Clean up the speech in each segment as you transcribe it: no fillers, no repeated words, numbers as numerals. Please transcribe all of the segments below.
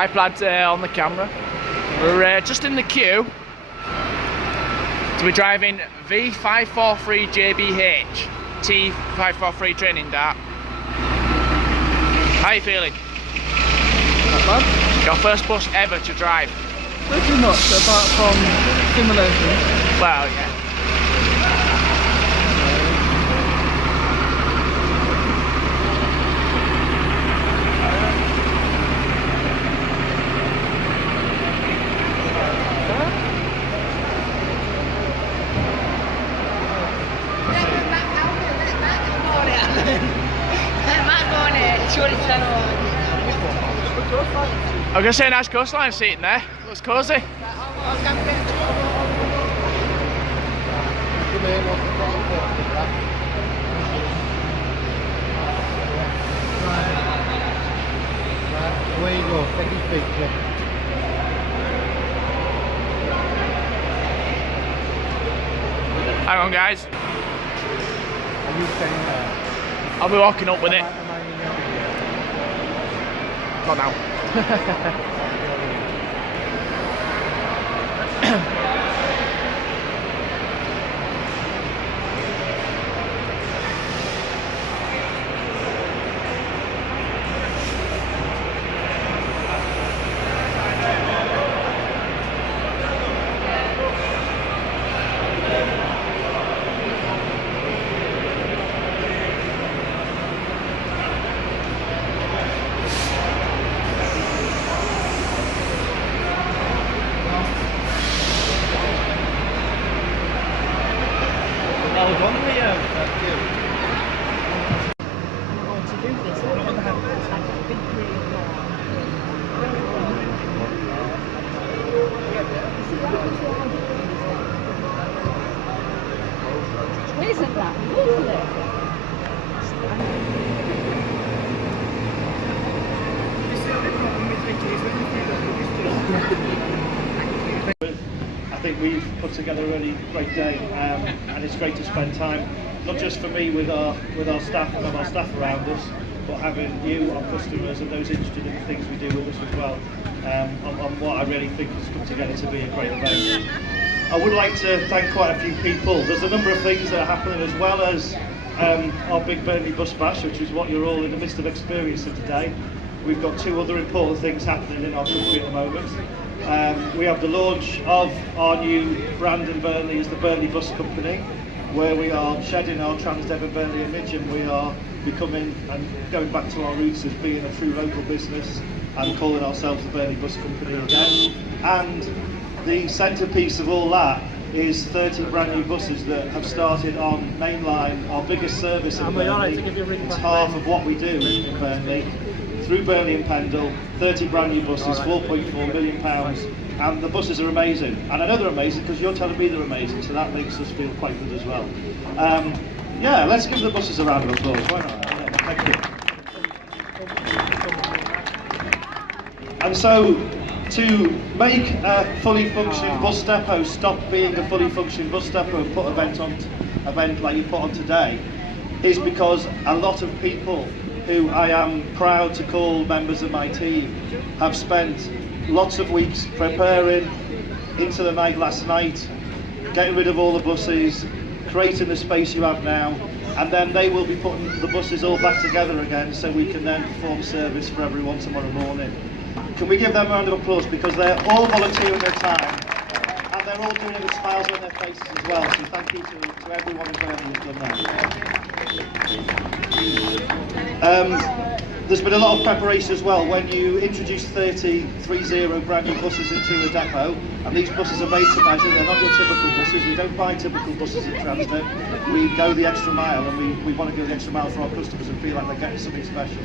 iPad on the camera. We're just in the queue to be driving V543JBH T543 training dart. How are you feeling? Not bad. Your first bus ever to drive? Pretty much, apart from simulation. Well, yeah. I'm going to say a nice coastline seating there. Looks cosy. Right, away you go, take his picture. Hang on, guys. Are you staying there? I'll be walking up with it. Am I in your video? Not now. Isn't that I think we've put together a really great day, and it's great to spend time, not just for me with our staff and our staff around us, but having you, our customers, and those interested in the things we do with us as well, on what I really think has come together to be a great event. I would like to thank quite a few people. There's a number of things that are happening, as well as our big Burnley Bus Bash, which is what you're all in the midst of experiencing today. We've got two other important things happening in our country at the moment. We have the launch of our new brand in Burnley as the Burnley Bus Company, where we are shedding our Transdev Burnley image, and we are becoming and going back to our roots as being a true local business and calling ourselves the Burnley Bus Company again. And the centrepiece of all that is 30 brand new buses that have started on Mainline, our biggest service in Burnley. It's half of what we do in Burnley. Through Burnley and Pendle, 30 brand new buses, £4.4 million, and the buses are amazing. And I know they're amazing because you're telling me they're amazing, so that makes us feel quite good as well. Yeah, let's give the buses a round of applause, why not? Thank you. And so, to make a fully functioning bus depot stop being a fully functioning bus depot and put event like you put on today, is because a lot of people who I am proud to call members of my team have spent lots of weeks preparing into the night last night, getting rid of all the buses, creating the space you have now, and then they will be putting the buses all back together again so we can then perform service for everyone tomorrow morning. Can we give them a round of applause, because they're all volunteering their time and they're all doing it with smiles on their faces as well, so thank you to everyone in Burnley who's done that. There's been a lot of preparation as well. When you introduce 30 brand new buses into a depot, and these buses are made to measure, they're not your typical buses. We don't buy typical buses at Transdev. We go the extra mile, and we want to go the extra mile for our customers and feel like they're getting something special.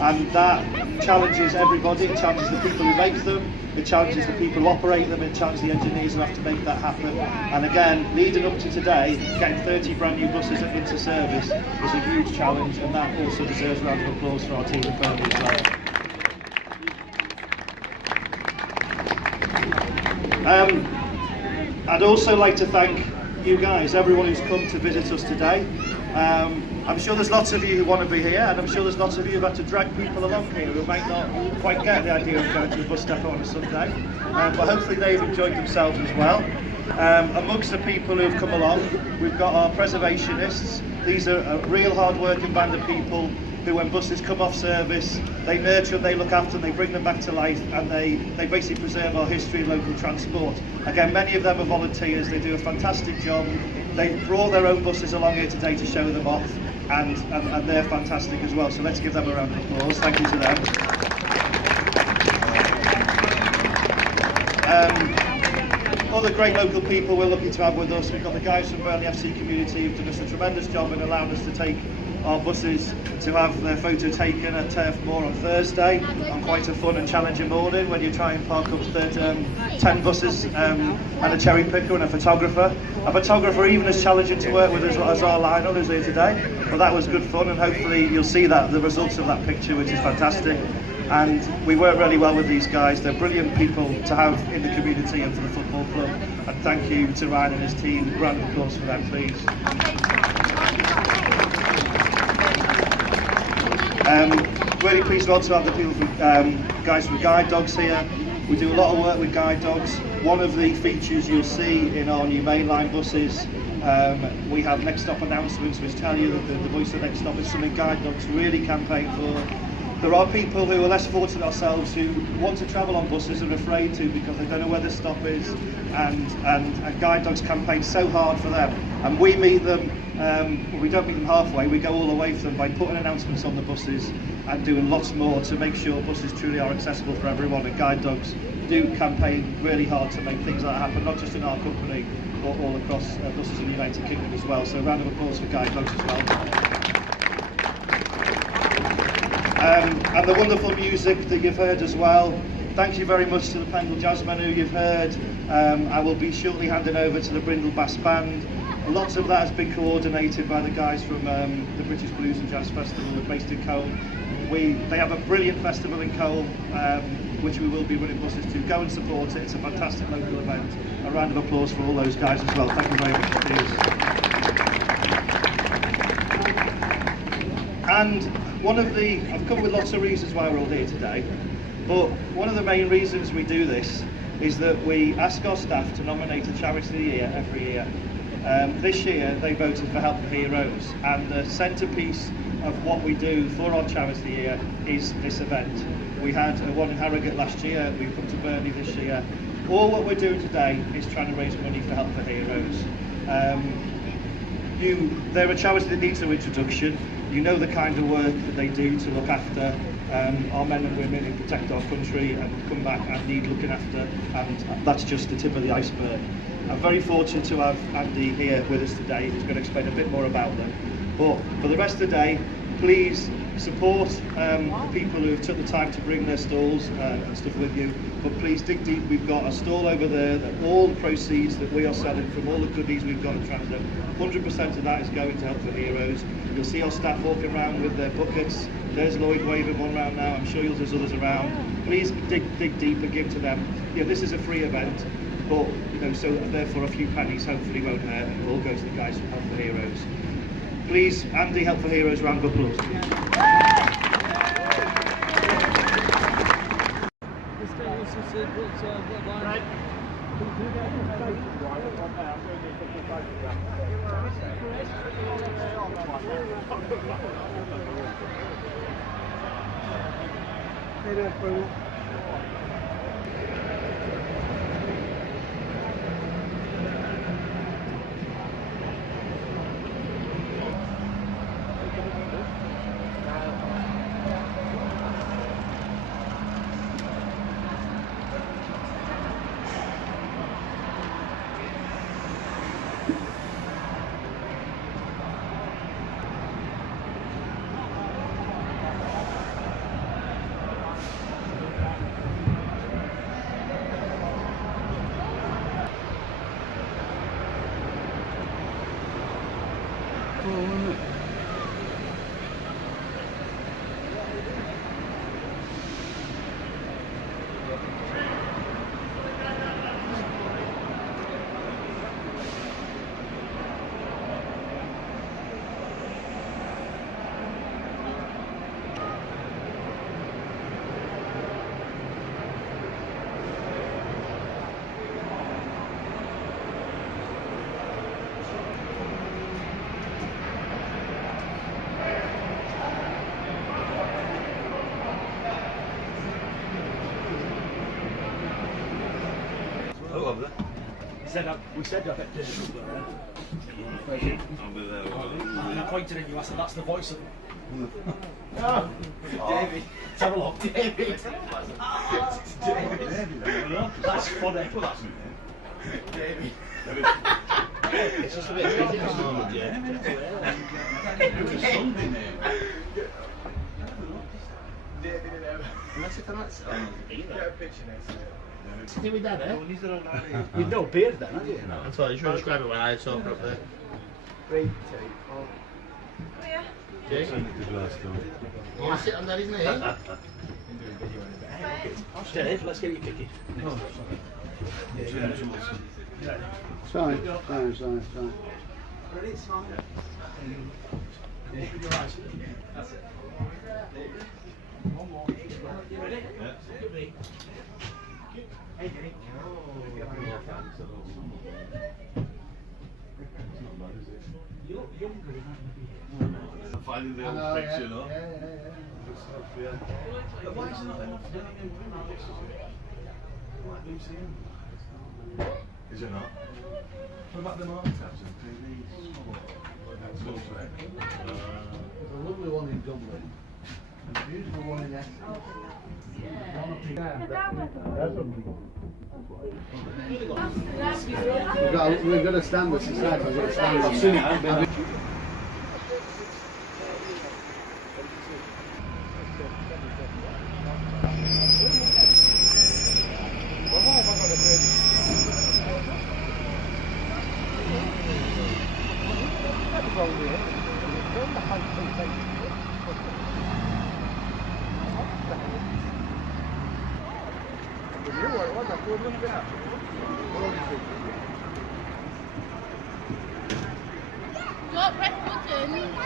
And that challenges everybody. It challenges the people who make them, it challenges the people who operate them, it challenges the engineers who have to make that happen. And again, leading up to today, getting 30 brand new buses into service is a huge challenge, and that also deserves a round of applause for our team in Burnley as well. I'd also like to thank you guys, everyone who's come to visit us today. I'm sure there's lots of you who want to be here, and I'm sure there's lots of you who've had to drag people along here who might not quite get the idea of going to the bus depot on a Sunday, but hopefully they've enjoyed themselves as well. Amongst the people who've come along, we've got our preservationists. These are a real hard-working band of people who, when buses come off service, they nurture them, they look after them, they bring them back to life, and they basically preserve our history of local transport. Again, many of them are volunteers. They do a fantastic job. They brought their own buses along here today to show them off, and they're fantastic as well. So let's give them a round of applause. Thank you to them. Other great local people we're lucky to have with us. We've got the guys from Burnley FC community who've done us a tremendous job in allowing us to take our buses to have their photo taken at Turf Moor on Thursday on quite a fun and challenging morning when you try and park up 10 buses and a cherry picker and a photographer. A photographer even as challenging to work with as our Lionel who's here today. But that was good fun, and hopefully you'll see that the results of that picture, which is fantastic. And we work really well with these guys. They're brilliant people to have in the community and for the football club. And thank you to Ryan and his team. Round of applause for them, please. Really pleased to also have the people guys from Guide Dogs here. We do a lot of work with guide dogs. One of the features you'll see in our new mainline buses, we have next stop announcements which tell you that the voice of next stop is something guide dogs really campaign for. There are people who are less fortunate ourselves who want to travel on buses and are afraid to because they don't know where the stop is, and guide dogs campaign so hard for them. And we meet them, we don't meet them halfway, we go all the way for them by putting announcements on the buses and doing lots more to make sure buses truly are accessible for everyone. And guide dogs do campaign really hard to make things like that happen, not just in our company, but all across buses in the United Kingdom as well. So a round of applause for guide dogs as well. And the wonderful music that you've heard as well. Thank you very much to the Pendle Jazzmen who you've heard. I will be shortly handing over to the Brindle Bass Band. Lots of that has been coordinated by the guys from the British Blues and Jazz Festival based in Cole. They have a brilliant festival in Cole, which we will be running buses to. Go and support it. It's a fantastic local event. A round of applause for all those guys as well. Thank you very much. And I've come with lots of reasons why we're all here today, but one of the main reasons we do this is that we ask our staff to nominate a charity of the year every year. This year they voted for Help for Heroes, and the centrepiece of what we do for our charity of the year is this event. We had one in Harrogate last year, we've come to Burnley this year. All what we're doing today is trying to raise money for Help for Heroes. They're a charity that needs no introduction. You know the kind of work that they do to look after our men and women who protect our country and come back and need looking after, and that's just the tip of the iceberg. I'm very fortunate to have Andy here with us today who's going to explain a bit more about them. But for the rest of the day, please support the people who have took the time to bring their stalls and stuff with you, but please dig deep. We've got a stall over there that all the proceeds that we are selling from all the goodies we've got at Transdev, 100% of that is going to Help for Heroes. You'll see our staff walking around with their buckets. There's Lloyd waving one round now. I'm sure there's others around. Please dig deep and give to them. This is a free event, but so therefore a few pennies hopefully won't hurt, and it all goes to the guys from Help for Heroes. Please, Andy, Help for Heroes, round of applause. We said that at dinner. And I pointed at you, I said, that's the voice of them. David. Let's have a look. David. That's funny. David. It's just a bit busy at the moment, yeah. Unless it's a nice Sit with Dad, eh? You've no beard then, have you? That's all, you should describe it when I talk up there. 3, 2, 4. Jake? You want to sit on Daddy's knee? Dave, let's get you picky. Sorry. Ready? Smile. Open your eyes. That's it. One more. You ready? Yeah. Look at me. Hey, Kenny. You look younger than that. I'm finding the old picture, no? Yeah. Good stuff, yeah. But why is it not enough? Is it not? What about the market tabs and TVs? There's a lovely one in Dublin and a beautiful one in Essex. We've got to stand with society. We've got to stand with society. Don't press buttons.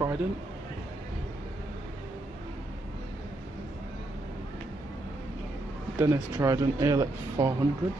Trident. Dennis Trident ALX 400.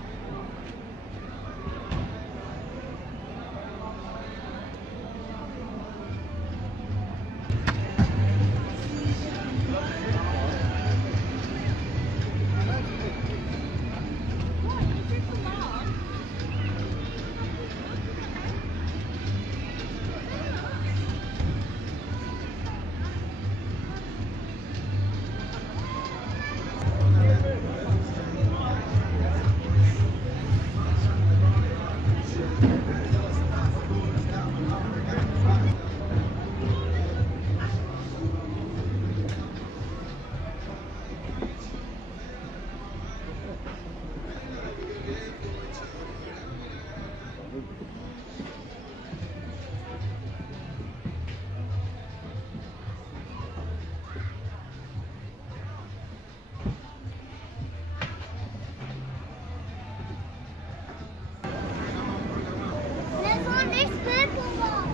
There's one next purple one.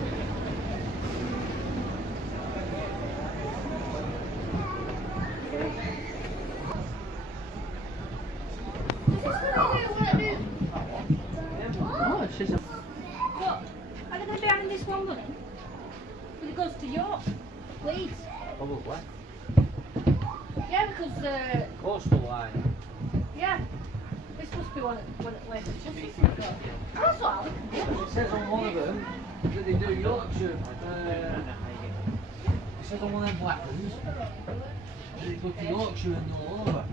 This is it goes to York. Please. Probably. Yeah, because Coastal line. yeah, this must be one at later. That's what I look It says on one of them that they do Yorkshire. It says on one of them black ones that they go to Yorkshire and all over.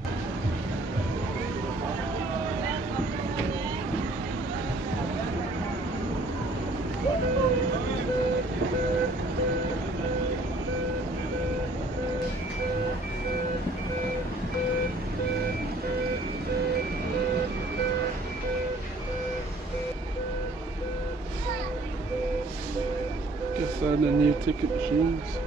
Guess they're the new ticket machines.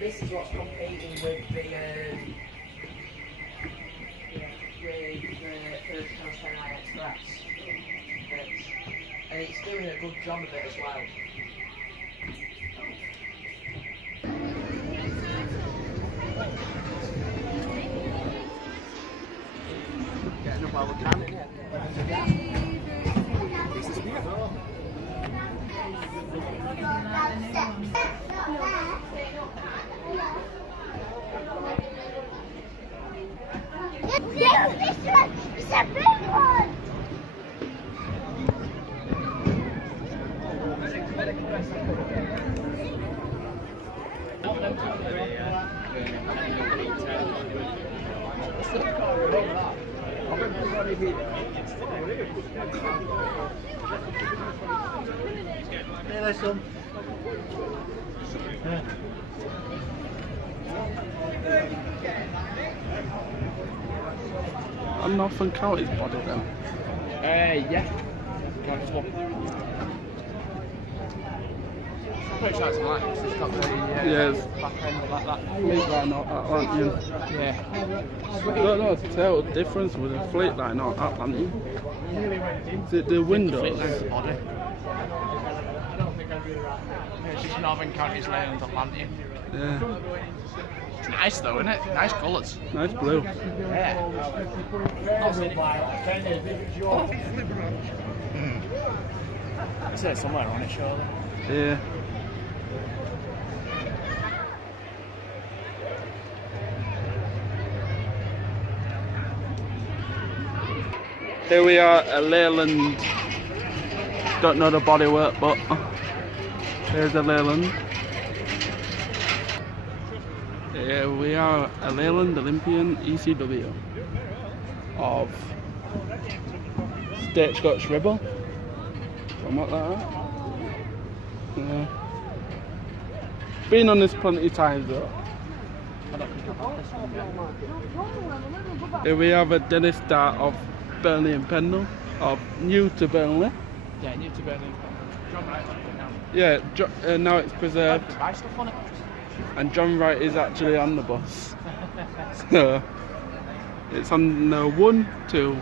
This is what's competing with the First Coast Chennai Express, and it's doing a good job of it as well. Getting up while we can. Yeah, this one is a big one. Hey, listen. And Northern County's body then. Yeah. That's one. Pretty sure it's like it's got the Yes. back end like that. Fleet line or Atlantean. Yeah. I don't know to tell the difference with a fleet line or Atlantean. Is it the windows? Body. Yeah, it's just Northern Counties Leyland Atlantean. Yeah. It's nice though, isn't it? Nice colours. Nice blue. Yeah. It's there somewhere on it, surely. Yeah. Here we are at Leyland. Don't know the bodywork, but there's a Leyland. Here we are at Leyland Olympian ECW of Stagecoach Ribble. Something like that. Yeah. Been on this plenty of times though. Here we have a Dennis Dart of Burnley and Pendle, of new to Burnley. Yeah, new to Burnley. John Wright left it now. Yeah, now it's preserved. Buy stuff on it. And John Wright is actually on the bus. So it's on the 1-2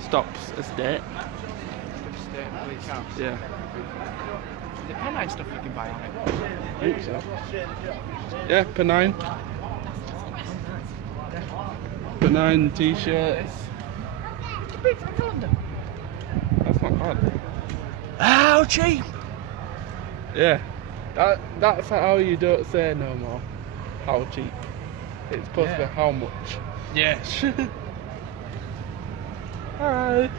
stops estate. Yeah. The Pennine stuff you can buy on it. I think so. Yeah, Pennine. Pennine t-shirts. That's not bad. How cheap? Yeah. That's how you don't say no more. How cheap. It's supposed to be how much. Yes. Hi.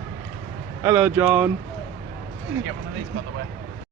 Hello, John. Did you get one of these, by the way?